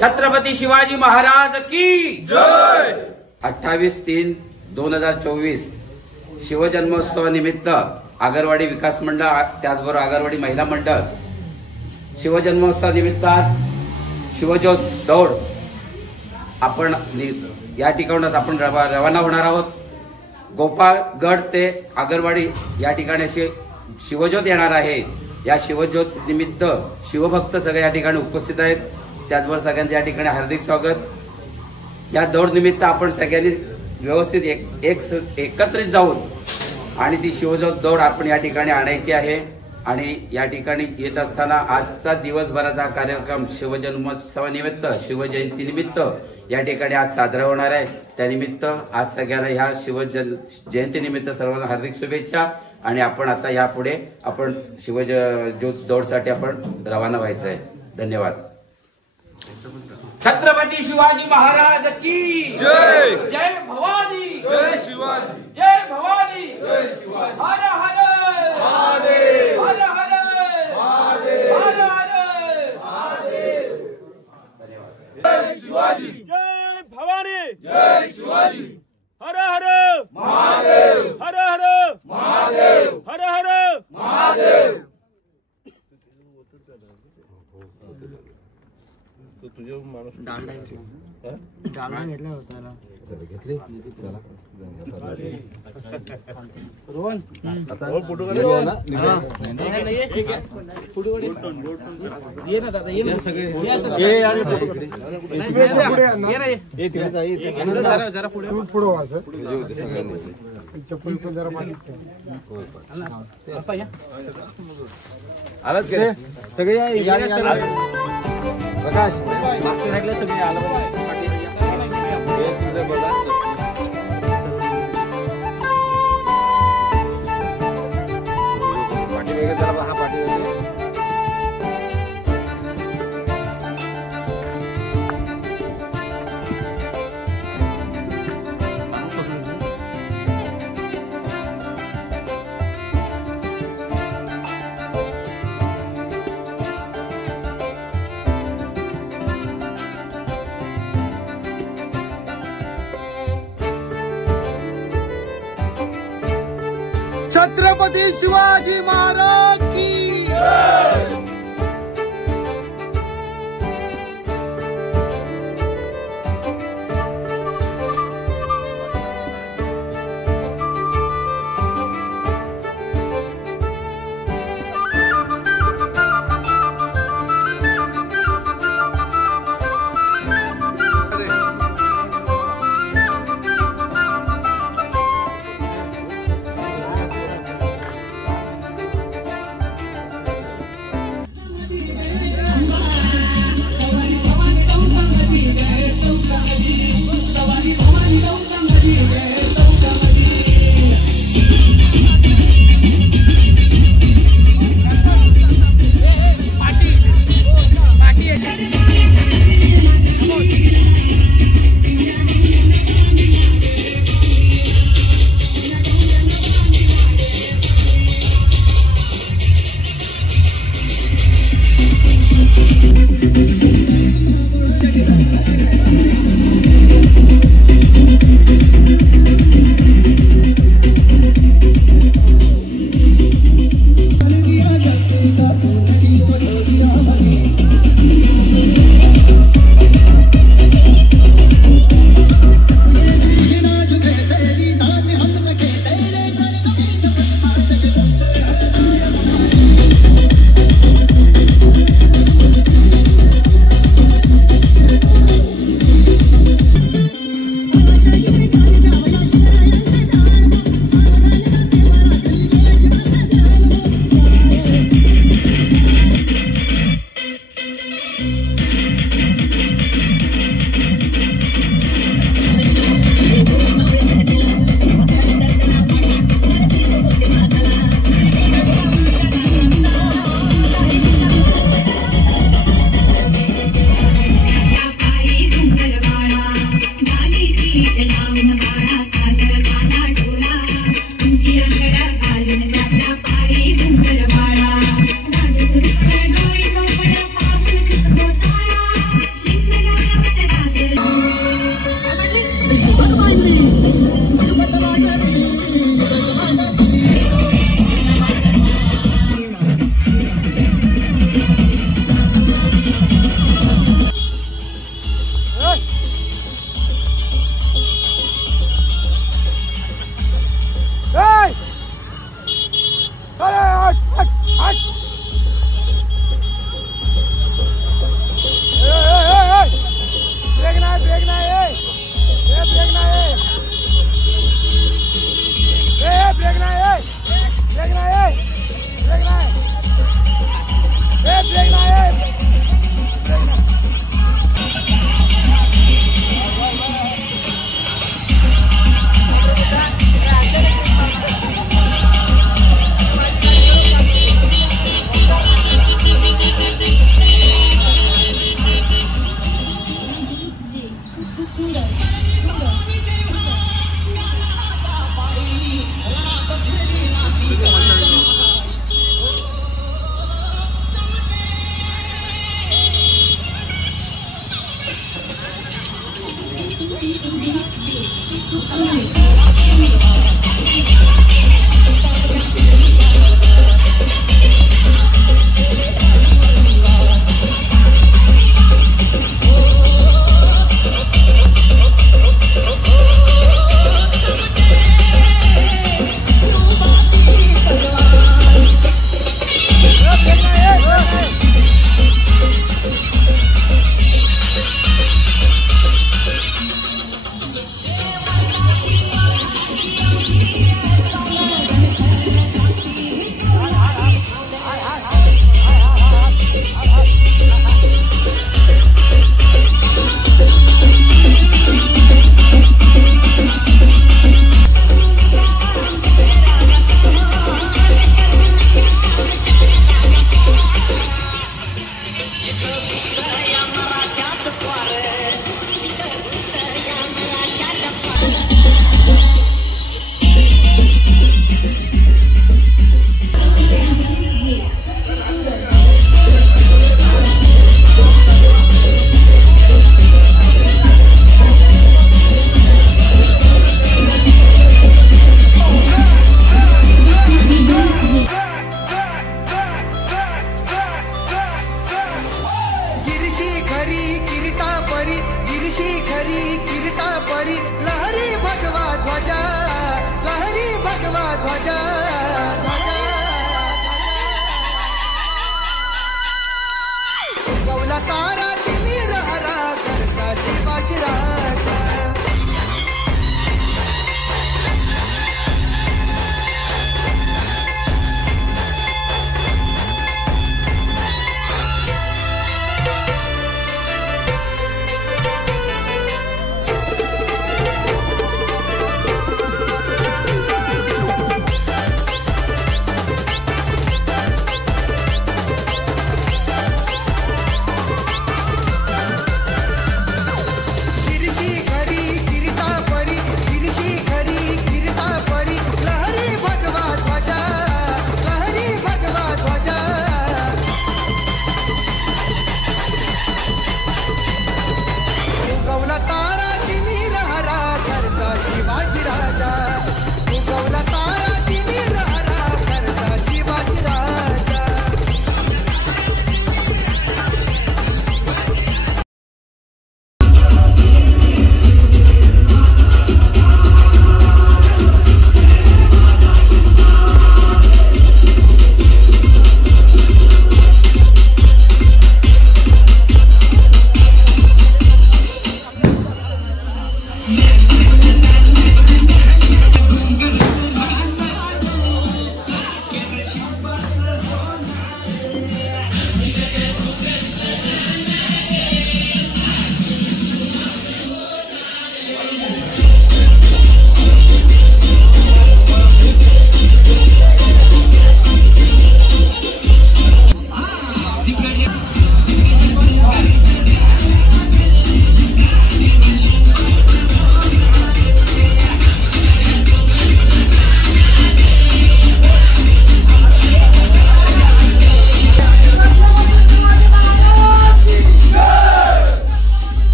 छत्रपती शिवाजी महाराज की जय। 28/3/2024 शिवजन्मोत्सवानिमित्त आगरवाडी विकास मंडळ त्याचबरोबर आगरवाडी महिला मंडळ शिवजन्मोत्सवानिमित्त शिवज्योत दौड आपण या ठिकाणाहून आपण रवाना होणार आहोत। गोपाळगड ते आगरवाडी या ठिकाणी शिवज्योत येणार आहे। या शिवज्योत निमित्त शिवभक्त सगळे या ठिकाणी उपस्थित आहेत। त्याचबरोबर सगळ्यांचे या ठिकाणी हार्दिक स्वागत। या दौड निमित्त आपण सगळ्यांनी व्यवस्थित एकत्रित जाऊन आणि ती शिवज्योत दौड आपण या ठिकाणी आणायची आहे। आणि या ठिकाणी येत असताना आजचा दिवसभराचा कार्यक्रम शिवजन्मोत्सवानिमित्त शिवजयंतीनिमित्त या ठिकाणी आज साजरा होणार आहे। त्यानिमित्त आज सगळ्यांना ह्या शिवजयंतीनिमित्त सर्वांना हार्दिक शुभेच्छा। आणि आपण आता यापुढे आपण शिवज्योत दौडसाठी आपण रवाना व्हायचं आहे। धन्यवाद। छत्रपती शिवाजी महाराज की जय। जय भवानी, जय शिवाजी, जय भवानी, जय शिवाजी। हर हर महादेव, हर हर महादेव, हर हर महादेव। धन्यवाद। जय शिवाजी, जय भवानी, जय शिवाजी। हर हर महादेव, हर हर महादेव, हर हर महादेव। तुझे माणूस डालडा घेतला होता ना घेतले चला रोहन आता फोटो काढ ना फोटो काढ ये ना दादा ये ना सगळे ये यार फोटो काढ ये ना ये जरा पुढे पुढे व्हा सर चप्पल पण जरा मागितलं आता या आलात का सगळे या प्रकाश मागच्या साईडला सगळे आलं बघा पाठी वेगळं जरा हा पाठी छत्रपती शिवाजी महाराज की जय।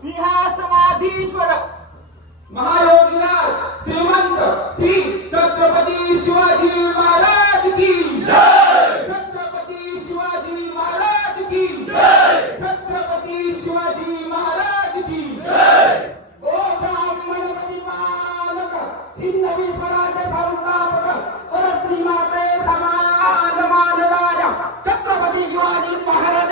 सिंहासनाधीश्वर महायोगीराज श्रीमंत श्री छत्रपती शिवाजी महाराज की जय। छत्रपती शिवाजी महाराज की जय। छत्रपती शिवाजी महाराज की जय। ओ ब्राह्मण प्रतिपालक हिंदवी स्वराज्य संस्थापक और श्रीमाते समान मान राजा छत्रपती शिवाजी महाराज